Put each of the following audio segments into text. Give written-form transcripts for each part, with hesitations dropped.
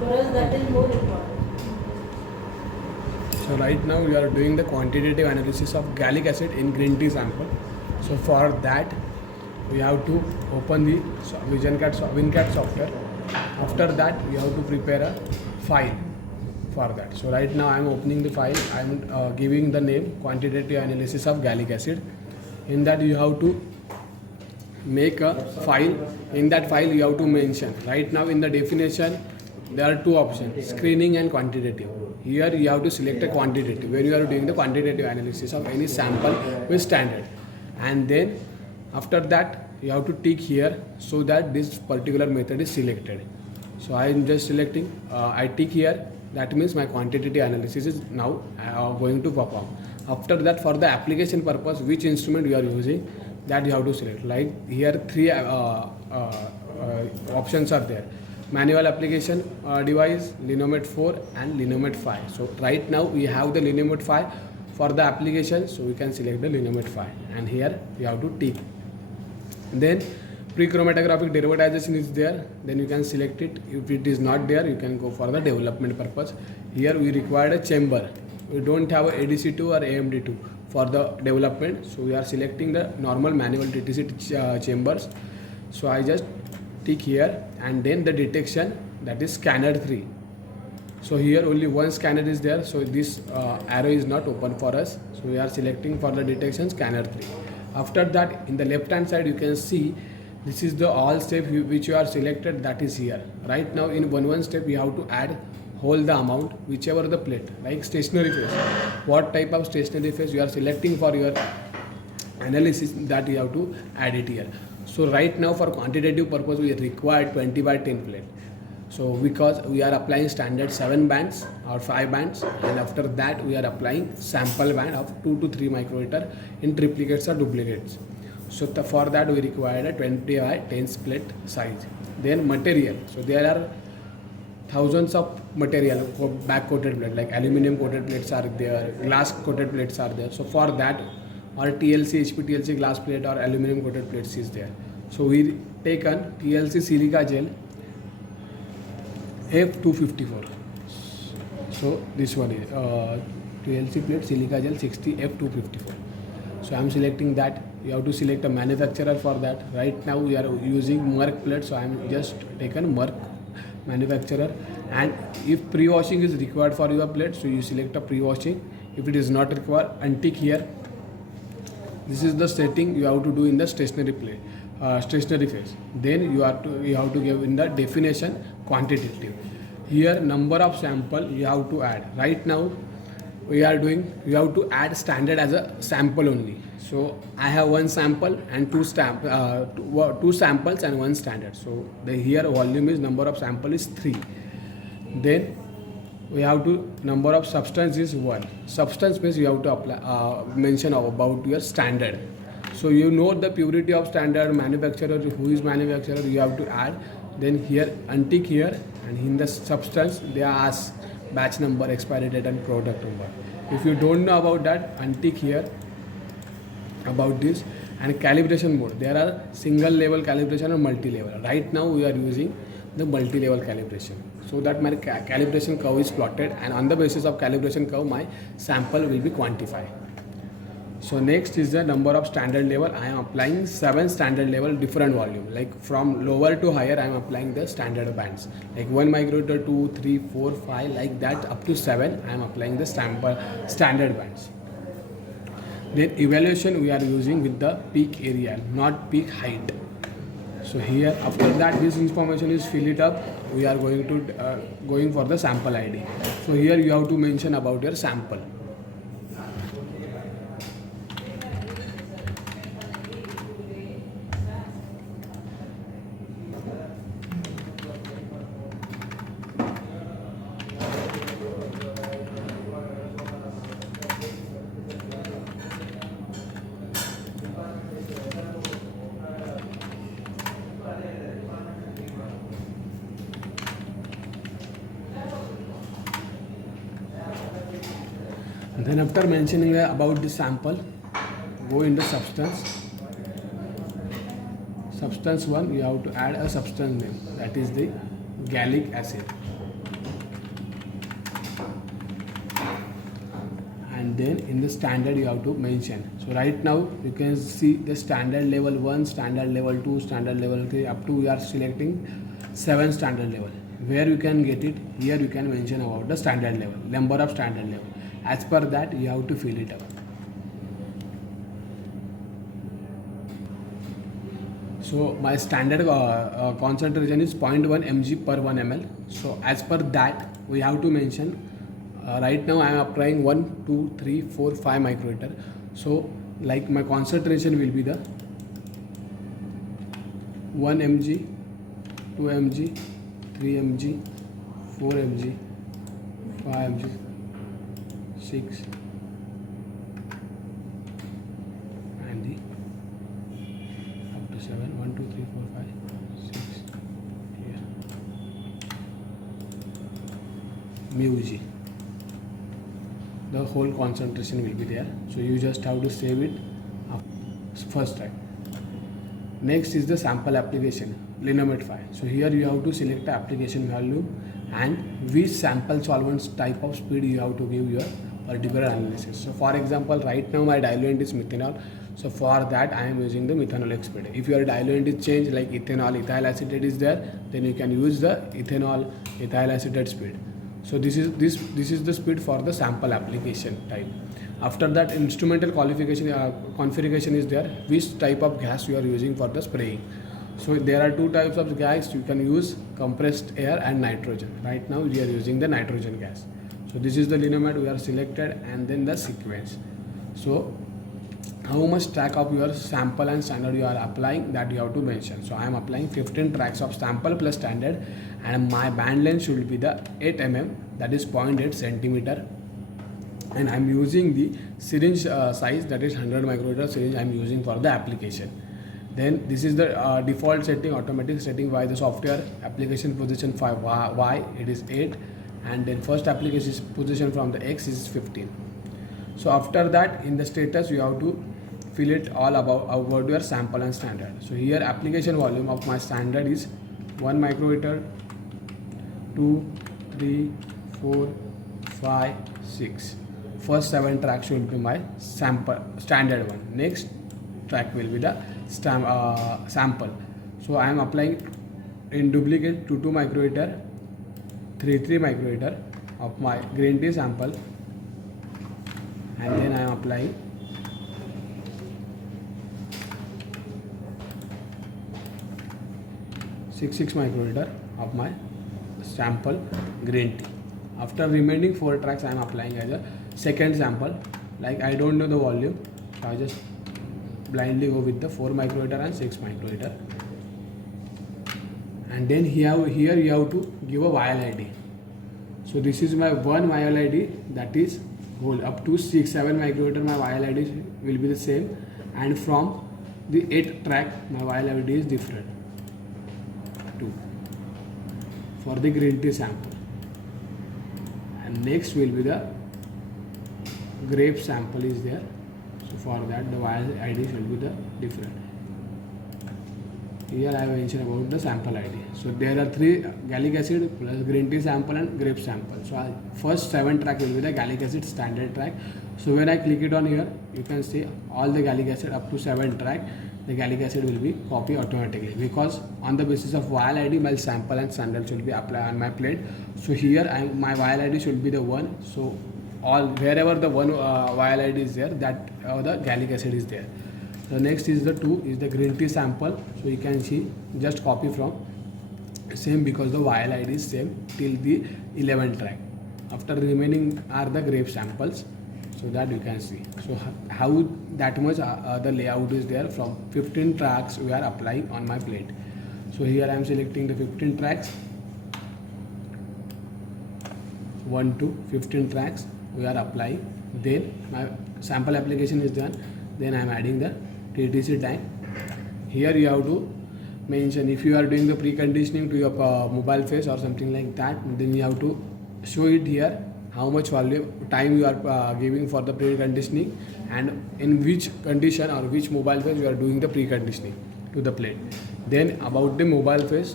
For us, that is more important. So right now we are doing the quantitative analysis of gallic acid in green tea sample. So for that we have to open the WinCat software. After that we have to prepare a file for that. So right now I am opening the file. I am giving the name quantitative analysis of gallic acid. In that you have to make a file. In that file you have to mention. Right now in the definition there are two options, screening and quantitative. Here you have to select a quantitative where you are doing the quantitative analysis of any sample with standard, and then after that you have to tick here so that this particular method is selected. So I am just selecting, I tick here, that means my quantitative analysis is now going to perform. After that, for the application purpose, which instrument you are using, that you have to select. Like here three options are there: manual application device, Linomet 4 and Linomet 5. So right now we have the Linomet 5 for the application, so we can select the Linomet 5, and here we have to tick. Then pre-chromatographic derivatization is there, then you can select it. If it is not there, you can go for the development purpose. Here we require a chamber. We don't have a ADC2 or AMD2 for the development, so we are selecting the normal manual TTC chambers. So I just tick here, and then the detection, that is scanner 3. So here only one scanner is there, so this arrow is not open for us, so we are selecting for the detection scanner 3. After that, in the left hand side you can see this is the all step which you are selected, that is here. Right now in one step you have to add whole the amount whichever the plate, like stationary phase, what type of stationary phase you are selecting for your analysis, that you have to add it here. So right now for quantitative purpose we require 20 by 10 plate. So because we are applying standard 7 bands or 5 bands, and after that we are applying sample band of 2 to 3 microliter in triplicates or duplicates. So for that we require a 20 by 10 plate size. Then material. So there are thousands of material for back coated plate, like aluminum coated plates are there, glass coated plates are there. So for that, or TLC, HPTLC glass plate or aluminum coated plates is there. So we taken TLC silica gel F254. So this one is TLC plate silica gel 60 F254. So I am selecting that. You have to select a manufacturer for that. Right now we are using Merck plate, so I am just taken Merck manufacturer. And if pre-washing is required for your plate, so you select a pre-washing. If it is not required, untick here. This is the setting you have to do in the stationary plate, stationary phase. Then you have to give in the definition quantitative. Here number of sample you have to add. Right now we are doing, you have to add standard as a sample only. So I have one sample and two samples and one standard. So the here volume is, number of sample is 3. Then we have to, number of substance is 1. Substance means you have to apply, mention about your standard. So you know the purity of standard, manufacturer, who is manufacturer, you have to add. Then here untick here, and in the substance they ask batch number, expiry date and product number. If you don't know about that, untick here about this. And calibration mode, there are single level calibration or multi-level. Right now we are using the multi-level calibration, so that my calibration curve is plotted, and on the basis of calibration curve my sample will be quantified. So next is the number of standard level. I am applying 7 standard level different volume, like from lower to higher I am applying the standard bands, like 1 microliter, 2, 3, 4, 5, like that up to 7 I am applying the standard bands. Then evaluation we are using with the peak area, not peak height. So here after that this information is fill it up, we are going for the sample ID. So here you have to mention about your sample. Then after mentioning about the sample, go into substance. Substance 1, you have to add a substance name, that is the gallic acid. and then in the standard you have to mention. So right now you can see the standard level 1, standard level 2, standard level 3, up to we are selecting 7 standard level. Where you can get it, here you can mention about the standard level, number of standard level. As per that you have to fill it up. So my standard concentration is 0.1 mg per 1 ml. So as per that we have to mention. Right now I am applying 1, 2, 3, 4, 5 microliter. So like my concentration will be the 1 mg, 2 mg, 3 mg, 4 mg, 5 mg, 6, and the up to 7, 1, 2, 3, 4, 5, 6 here. Mu g. The whole concentration will be there. So you just have to save it first time. Next is the sample application, Linomate file. So here you have to select the application value and which sample solvents type of speed you have to give your particular analysis. So for example, right now my diluent is methanol. So for that I am using the methanol speed. If your diluent is changed like ethanol, ethyl acetate is there, then you can use the ethanol, ethyl acetate speed. So this is the speed for the sample application type. After that, instrumental configuration is there, which type of gas you are using for the spraying. So there are two types of gas you can use, compressed air and nitrogen. Right now we are using the nitrogen gas. So this is the Linomate we are selected, and then the sequence. So how much track of your sample and standard you are applying, that you have to mention. So I am applying 15 tracks of sample plus standard, and my band length should be the 8 mm, that is 0.8 centimeter, and I am using the syringe size, that is 100 microliter syringe I am using for the application. Then this is the default setting, automatic setting by the software. Application position 5 Y, it is 8, and then first application position from the X is 15. So after that, in the status you have to fill it all about your sample and standard. So here application volume of my standard is 1 microliter, 2, 3, 4, 5, 6. First 7 tracks will be my sample standard one. Next track will be the sample. So I am applying in duplicate 2 microliter, 3 microliter of my green tea sample, and then I am applying 6 microliter of my sample green tea. After remaining 4 tracks I am applying as a second sample. Like I don't know the volume, so I just blindly go with the 4 microliter and 6 microliter. And then here you have to give a vial ID. So this is my one vial ID, that is whole up to 6-7 microliter my vial ID will be the same, and from the 8th track my vial ID is different too for the green tea sample. And next will be the grape sample is there. So for that the vial ID should be the different. Here I have mentioned about the sample ID. So there are 3 gallic acid plus green tea sample and grape sample. So first 7 track will be the gallic acid standard track. So when I click it on here, you can see all the gallic acid up to 7 track. The gallic acid will be copied automatically, because on the basis of vial ID my sample and standard should be applied on my plate. So here my vial ID should be the 1. So all wherever the 1 vial ID is there, that the gallic acid is there. The next is the 2 is the green tea sample. So you can see just copy from same, because the vial ID is same till the 11th track. After remaining are the grape samples, so that you can see. So how that much the layout is there. From 15 tracks we are applying on my plate. So here I am selecting the 15 tracks, 1 to 15 tracks we are applying. Then my sample application is done. Then I am adding the TTC time. Here you have to mention, if you are doing the preconditioning to your mobile phase or something like that, then you have to show it here how much time you are giving for the preconditioning, and in which condition or which mobile phase you are doing the preconditioning to the plate. Then about the mobile phase,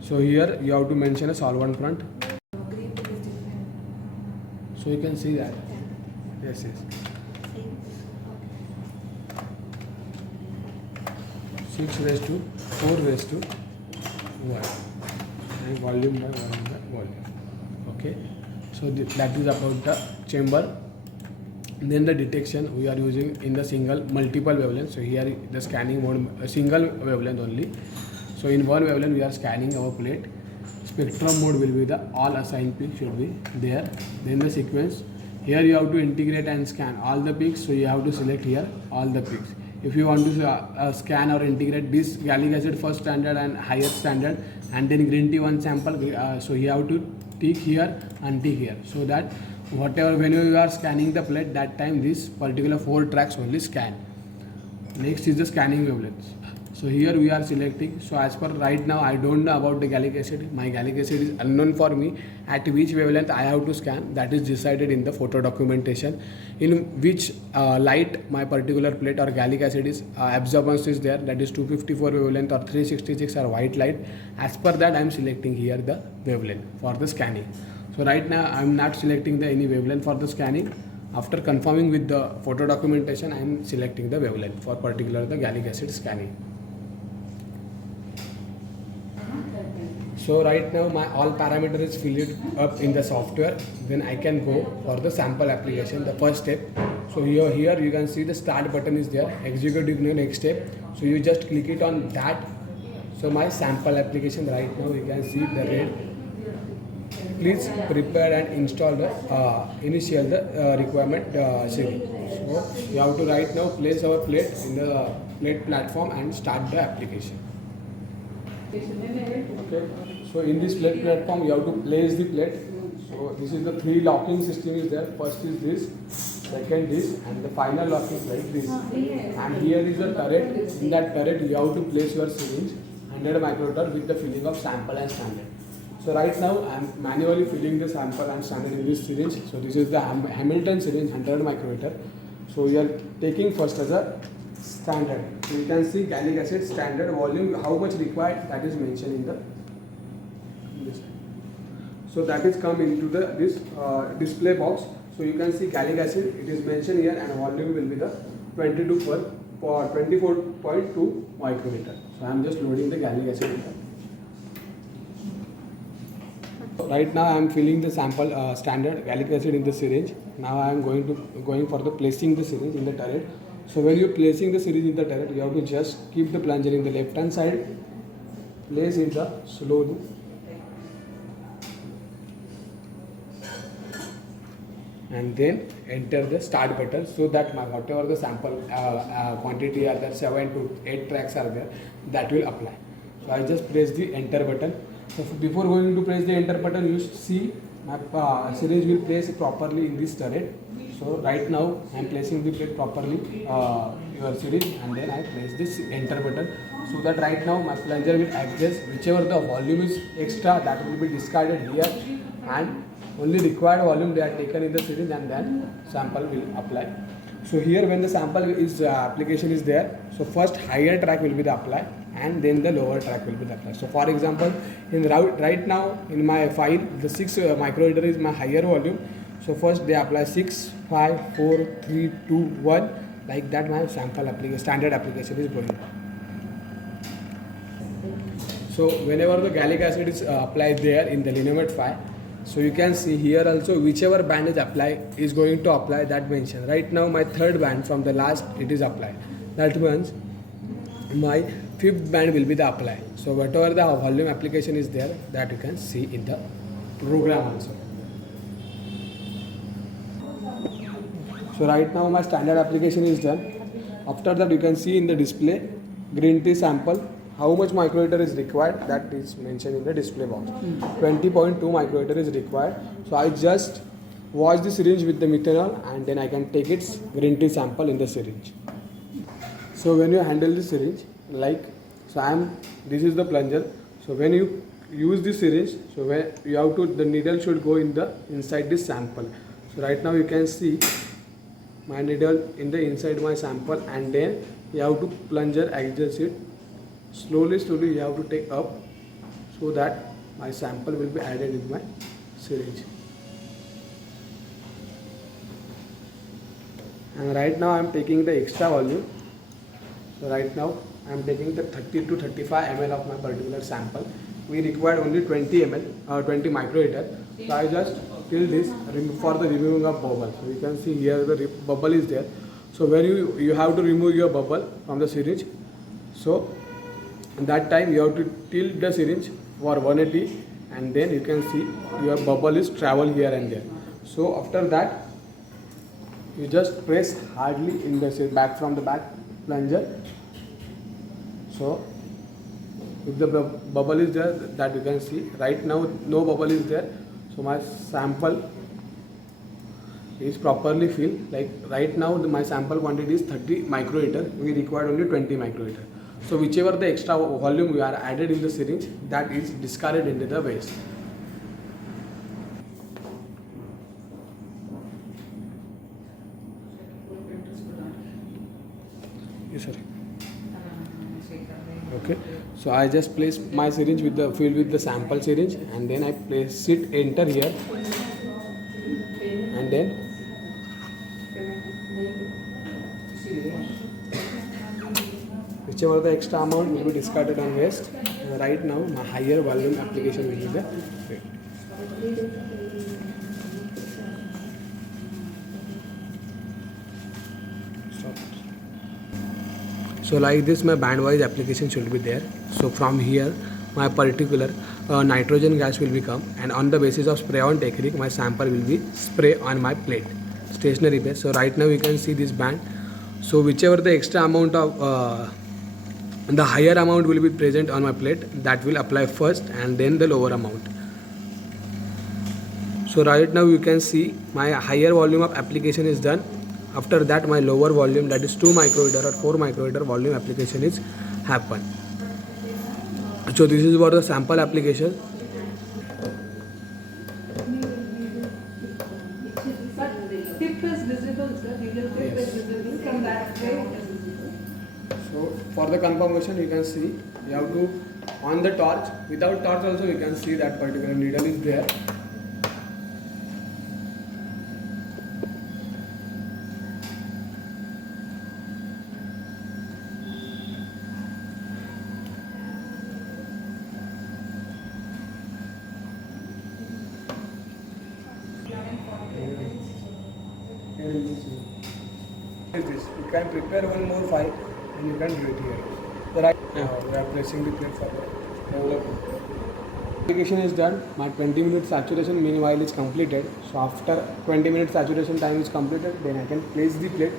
so here you have to mention a solvent front. So you can see that Yes, yes. 6 raised to 4 raised to 1 and volume by volume. Okay, so that is about the chamber. Then the detection we are using in the single multiple wavelength. So here the scanning mode a single wavelength only. So in one wavelength we are scanning our plate. Spectrum mode will be the all assigned peaks should be there. Then the sequence, here you have to integrate and scan all the peaks. So you have to select here all the peaks. If you want to scan or integrate this gallic acid first standard and higher standard, and then green tea one sample, so you have to tick here and tick here, so that whatever when you are scanning the plate, that time this particular 4 tracks only scan. Next is the scanning wavelengths. So here we are selecting. So as per right now I don't know about the gallic acid. My gallic acid is unknown for me. At which wavelength I have to scan, that is decided in the photo documentation. In which light my particular plate or gallic acid is absorbance is there, that is 254 wavelength or 366 or white light. As per that I am selecting here the wavelength for the scanning. So right now I am not selecting the any wavelength for the scanning. After confirming with the photo documentation, I am selecting the wavelength for particular the gallic acid scanning. So right now my all parameter is filled up in the software. Then I can go for the sample application, the first step. So here you can see the start button is there, executive next step. So you just click it on that. So my sample application right now you can see the red. Please prepare and install the initial the requirement series. So you have to right now place our plate in the plate platform and start the application. Okay. So in this plate platform you have to place the plate. So this is the 3 locking system is there. First is this, second this, and the final lock is like this. And here is the turret. In that turret you have to place your syringe 100 microliter with the filling of sample and standard. So right now I am manually filling the sample and standard in this syringe. So this is the Hamilton syringe 100 microliter. So we are taking first as a standard. So you can see gallic acid standard volume, how much required, that is mentioned in the this. So that is come into the this display box. So you can see gallic acid, it is mentioned here, and volume will be the 24.2 microliter. So I am just loading the gallic acid in that. Right now I am filling the sample standard gallic acid in the syringe. Now I am going for the placing the syringe in the turret. So when you are placing the syringe in the turret, you have to just keep the plunger in the left hand side, place it slowly, and then enter the start button, so that whatever the sample quantity are there, 7 to 8 tracks are there, that will apply. So I just press the enter button. So before going to press the enter button, you see my syringe will place properly in this turret. So right now I am placing the plate properly your syringe, and then I place this enter button, so that right now my plunger will adjust whichever the volume is extra, that will be discarded here, and only required volume they are taken in the syringe, and then sample will apply. So here when the sample is application is there, so first higher track will be the apply, and then the lower track will be the apply. So for example, in right now in my file, the 6 microliter is my higher volume. So first they apply 6, 5, 4, 3, 2, 1, like that my sample application, standard application is going on. So whenever the gallic acid is applied there in the Linemet 5, so you can see here also whichever band is applied is going to apply that mention. Right now my 3rd band from the last it is applied. That means my 5th band will be the apply. So whatever the volume application is there, that you can see in the program also. So right now my standard application is done. After that you can see in the display green tea sample how much microliter is required, that is mentioned in the display box. 20.2 microliter is required. So I just wash the syringe with the methanol, and then I can take its green tea sample in the syringe. So when you handle the syringe, like, so this is the plunger. So when you use the syringe, so where you have to, the needle should go inside this sample. So right now you can see my needle in the inside my sample, and then you have to plunger adjust it. Slowly you have to take up, so that my sample will be added in my syringe. And right now I am taking the extra volume. So right now I am taking the 30 to 35 ml of my particular sample. We required only 20 ml, 20 microliter. So I just till this for the removing of bubble. So you can see here the bubble is there. So where you have to remove your bubble from the syringe. So at that time you have to tilt the syringe for 180, and then you can see your bubble is travel here and there. So after that you just press hardly in the back from the back plunger. So if the bubble is there, that you can see. Right now no bubble is there, so my sample is properly filled. Like right now my sample quantity is 30 microliter. We required only 20 microliter. So whichever the extra volume we are added in the syringe, that is discarded into the waste. Yes, sir. Okay, so I just place my syringe with the filled with the sample syringe, and then I place it enter here, and then whichever the extra amount will be discarded on waste. Right now my higher volume application will be there. So like this my band wise application should be there. So from here my particular nitrogen gas will become, and on the basis of spray on technique my sample will be spray on my plate stationary base. So right now you can see this band. So whichever the extra amount of the higher amount will be present on my plate, that will apply first, and then the lower amount. So right now you can see my higher volume of application is done. After that my lower volume, that is 2 microliter or 4 microliter volume application is happen. So this is for the sample application. But tip is visible, sir. Needle tip is visible from that way. So for the confirmation you can see, you have to on the torch, without torch also you can see that particular needle is there. Is this? You can prepare one more file and you can do it here. So right now we are pressing the plate for the development. Application is done. My 20 minutes saturation meanwhile is completed. So after 20 minutes saturation time is completed, then I can place the plate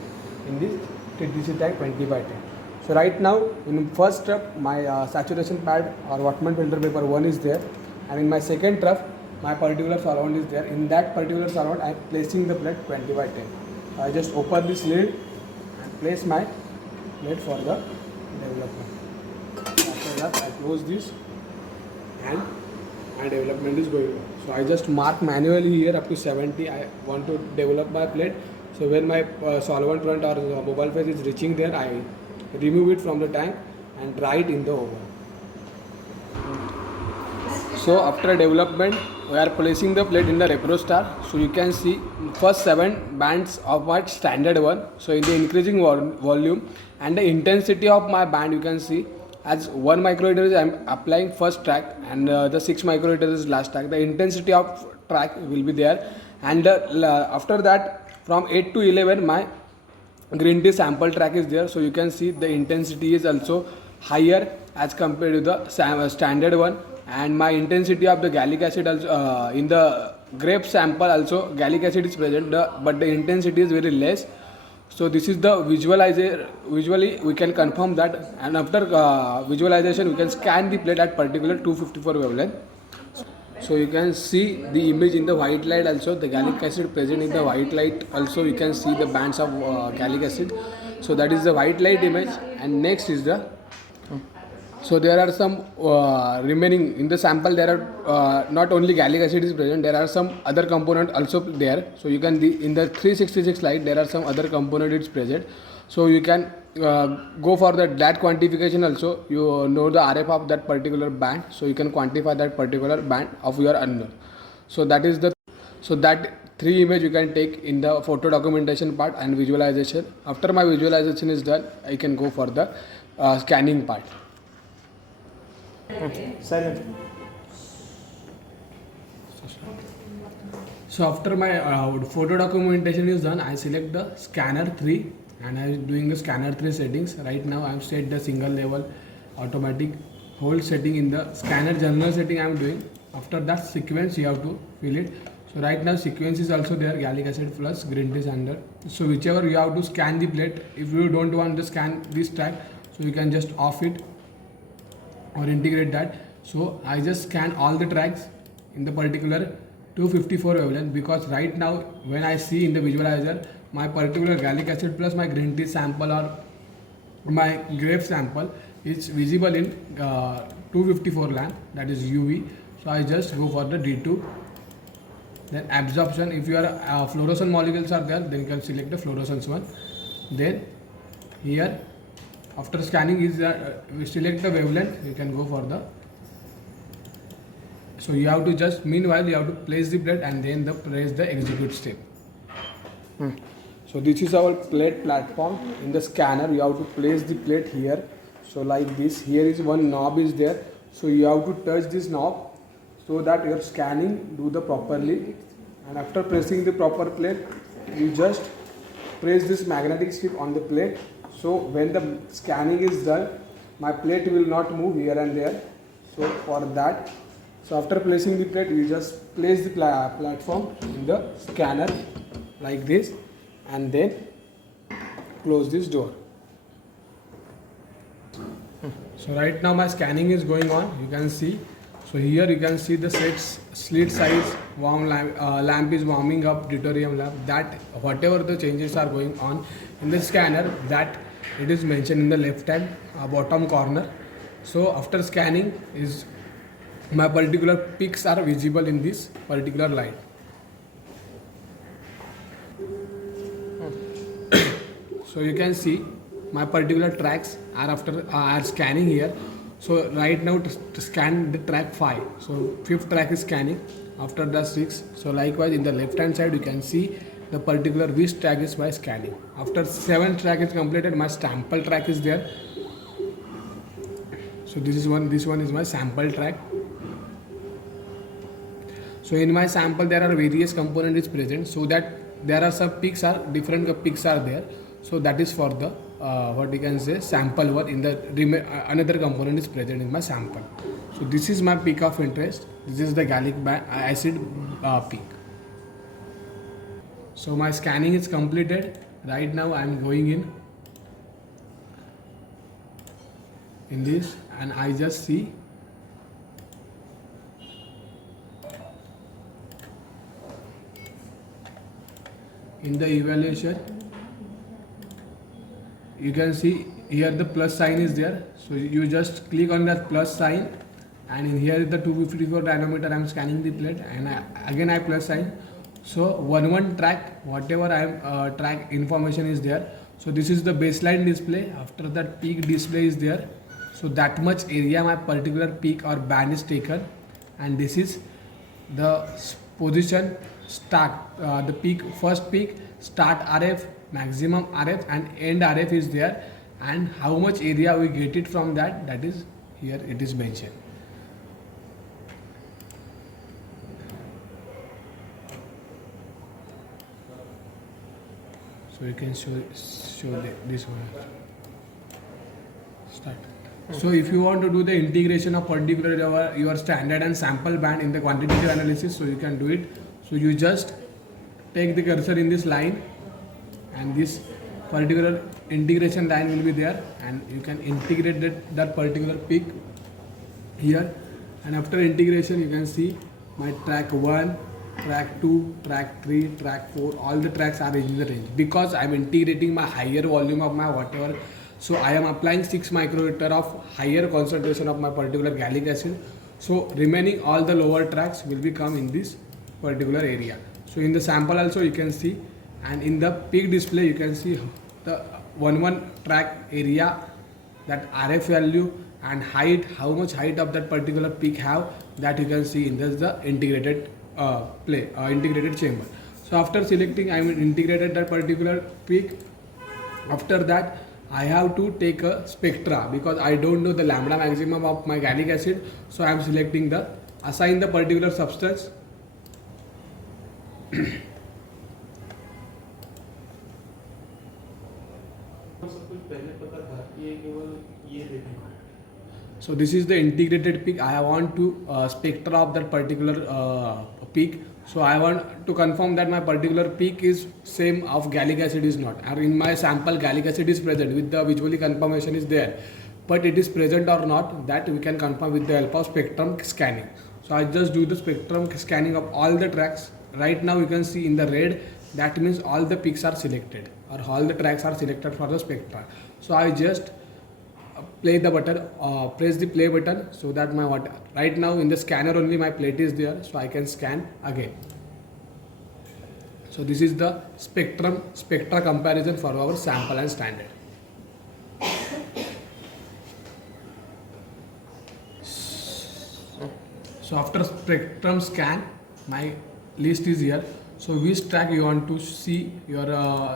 in this TTC tank 20 by 10. So right now in first step my saturation pad or Wattman filter paper 1 is there, and in my second trough my particular solvent is there. In that particular solvent I am placing the plate 20 by 10. I just open this lid and place my plate for the development. After that I close this and my development is going on. So I just mark manually here up to 70 I want to develop my plate. So when my solvent front or mobile phase is reaching there, I remove it from the tank and dry it in the oven. So after development we are placing the plate in the repro star. So you can see first 7 bands of my standard one. So in the increasing volume and the intensity of my band, you can see as 1 microliter is I am applying first track, and the 6 microliter is last track. The intensity of track will be there, and after that from 8 to 11 my green tea sample track is there. So you can see the intensity is also higher as compared to the standard one, and my intensity of the gallic acid also in the grape sample also gallic acid is present, but the intensity is very less. So this is the visually we can confirm that, and after visualization we can scan the plate at particular 254 wavelength. So you can see the image in the white light also, the gallic acid present in the white light also, you can see the bands of gallic acid. So that is the white light image, and next is the so there are some remaining in the sample. There are not only gallic acid is present, there are some other component also there. So you can in the 366 light there are some other component is present. So you can go for that quantification also. You know the RF of that particular band, so you can quantify that particular band of your unknown. So that is the three image you can take in the photo documentation part and visualization. After my visualization is done, I can go for the scanning part. Silent. So after my photo documentation is done, I select the scanner 3 and I am doing the scanner 3 settings. Right now I have set the single level automatic hold setting in the scanner general setting I am doing. After that sequence you have to fill it. So right now sequence is also there, gallic acid plus green tea standard. So whichever you have to scan the plate. If you don't want to scan this track, so you can just off it or integrate that. So I just scan all the tracks in the particular 254 wavelength, because right now when I see in the visualizer my particular gallic acid plus my green tea sample or my grape sample is visible in 254 lamp, that is UV. So I just go for the D2. Then absorption, if your fluorescent molecules are there, then you can select the fluorescence one. Then here after scanning is we select the wavelength, you can go for the. So you have to just, meanwhile you have to place the plate and then press the execute step. So this is our plate platform. In the scanner you have to place the plate here. So like this, here is one knob is there. So you have to touch this knob so that your scanning do the properly. And after pressing the proper plate, you just press this magnetic strip on the plate. So when the scanning is done, my plate will not move here and there. So for that, so after placing the plate, you just place the platform in the scanner like this and then close this door. So right now my scanning is going on, you can see. So here you can see the slit size, warm lamp is warming up, deuterium lamp, that whatever the changes are going on in the scanner, that it is mentioned in the left hand bottom corner. So after scanning is my particular peaks are visible in this particular light. So you can see my particular tracks are scanning here. So right now to scan the track 5. So 5th track is scanning, after the 6. So likewise in the left hand side you can see the particular which track is by scanning. After 7th track is completed, my sample track is there. So this one is my sample track. So in my sample there are various components present, so that there are some peaks are different peaks are there. So that is for the what you can say sample one. In the another component is present in my sample. So this is my peak of interest. This is the gallic acid peak. So my scanning is completed. Right now I am going in this and I just see in the evaluation. You can see here the plus sign is there. So you just click on that plus sign and in here is the 254 nanometer. I am scanning the plate and again I plus sign. So one track, whatever I am track information is there. So this is the baseline display. After that peak display is there. So that much area my particular peak or band is taken, and this is the position start, the peak, first peak, start RF, maximum RF and end RF is there, and how much area we get it from that, that is here it is mentioned. So you can show this one. Start. So if you want to do the integration of particular your standard and sample band in the quantitative analysis, so you can do it. So you just take the cursor in this line and this particular integration line will be there, and you can integrate that particular peak here, and after integration you can see my track 1, track 2, track 3, track 4, all the tracks are in the range because I am integrating my higher volume of my whatever. So I am applying 6 microliter of higher concentration of my particular gallic acid. So remaining all the lower tracks will be come in this particular area. So in the sample also you can see, and in the peak display you can see the one track area, that RF value and height, how much height of that particular peak have, that you can see in this the integrated integrated chamber. So after selecting, I integrated that particular peak. After that, I have to take a spectra because I don't know the lambda maximum of my gallic acid. So I am selecting the assign the particular substance. So this is the integrated peak. I want to spectra of that particular peak. So I want to confirm that my particular peak is same of gallic acid is not. Or in my sample gallic acid is present with the visually confirmation is there. But it is present or not, that we can confirm with the help of spectrum scanning. So I just do the spectrum scanning of all the tracks. Right now you can see in the red, that means all the peaks are selected or all the tracks are selected for the spectra. So I just play the button, press the play button, so that my right now in the scanner only my plate is there, so I can scan again. So this is the spectra comparison for our sample and standard. So after spectrum scan, my list is here. So which track you want to see your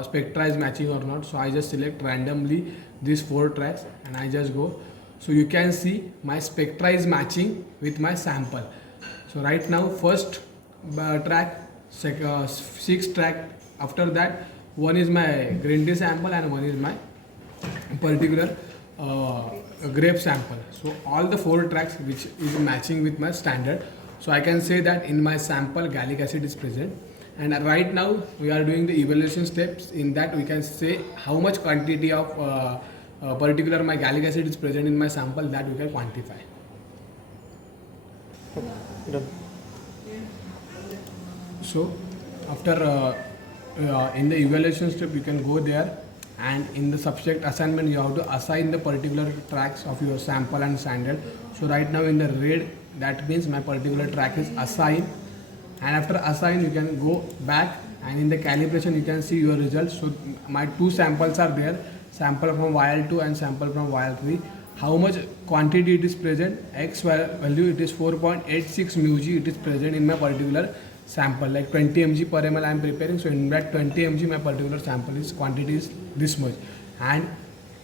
spectra is matching or not. So I just select randomly these 4 tracks and I just go. So you can see my spectra is matching with my sample. So right now first track, 6th track, after that one is my green tea sample and one is my particular grape sample. So all the 4 tracks which is matching with my standard. So I can say that in my sample gallic acid is present. And right now we are doing the evaluation steps. In that we can say how much quantity of particular my gallic acid is present in my sample, that we can quantify. Done. So after in the evaluation step you can go there, and in the subject assignment you have to assign the particular tracks of your sample and standard. So right now in the red, that means my particular track is assigned, and after assign you can go back, and in the calibration you can see your results. So my 2 samples are there, sample from vial 2 and sample from vial 3. How much quantity it is present, X value, it is 4.86 μg it is present in my particular sample, like 20 mg per ml I am preparing. So in that 20 mg my particular sample is quantity is this much, and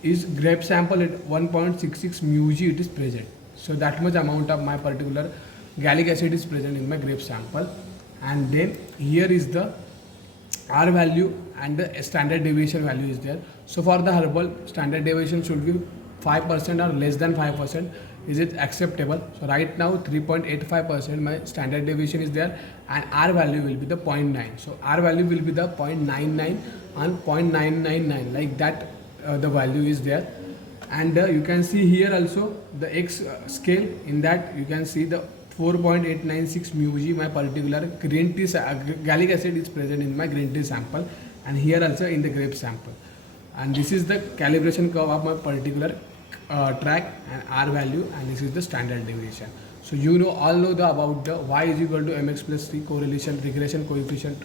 is grape sample at 1.66 μg it is present. So that much amount of my particular gallic acid is present in my grape sample. And then here is the R value and the standard deviation value is there. So for the herbal, standard deviation should be 5% or less than 5%. Is it acceptable? So right now 3.85% my standard deviation is there, and R value will be the 0.9. So R value will be the 0.99 and 0.999, like that the value is there. And you can see here also the X scale. In that you can see the 4.896 μg my particular green tea gallic acid is present in my green tea sample, and here also in the grape sample. And this is the calibration curve of my particular track and R value, and this is the standard deviation. So you know all know the about the y is equal to mx plus c correlation regression coefficient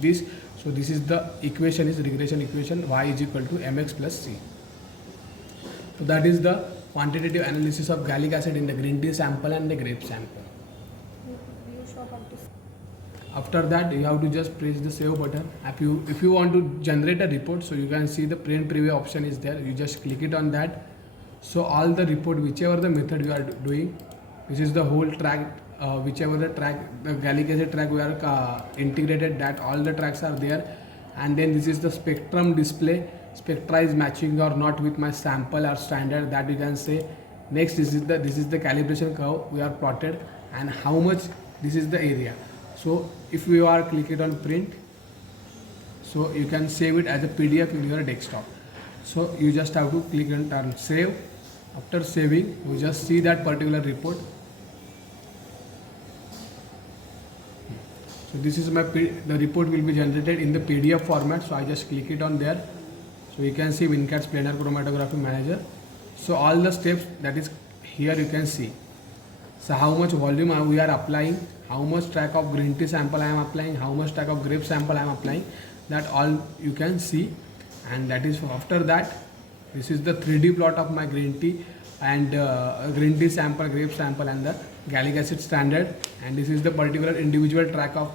this. So this is the equation, is regression equation, y is equal to mx plus c. So that is the quantitative analysis of gallic acid in the green tea sample and the grape sample. After that you have to just press the save button. If you want to generate a report, so you can see the print preview option is there, you just click it on that. So all the report, whichever the method you are doing, this is the whole track, whichever the track, the gallic acid track we are integrated, that all the tracks are there. And then this is the spectrum display, spectra is matching or not with my sample or standard, that you can say. Next, this is the calibration curve we are plotted, and how much, this is the area. So if you are clicking on print, so you can save it as a PDF in your desktop. So you just have to click on save. After saving, you just see that particular report. So this is the report will be generated in the PDF format. So I just click it on there. So you can see WinCat's planar chromatography manager. So all the steps that is here you can see. So how much volume we are applying, how much track of green tea sample I am applying, how much track of grape sample I am applying, that all you can see. And that is after that, this is the 3D plot of my green tea and green tea sample, grape sample and the gallic acid standard, and this is the particular individual track of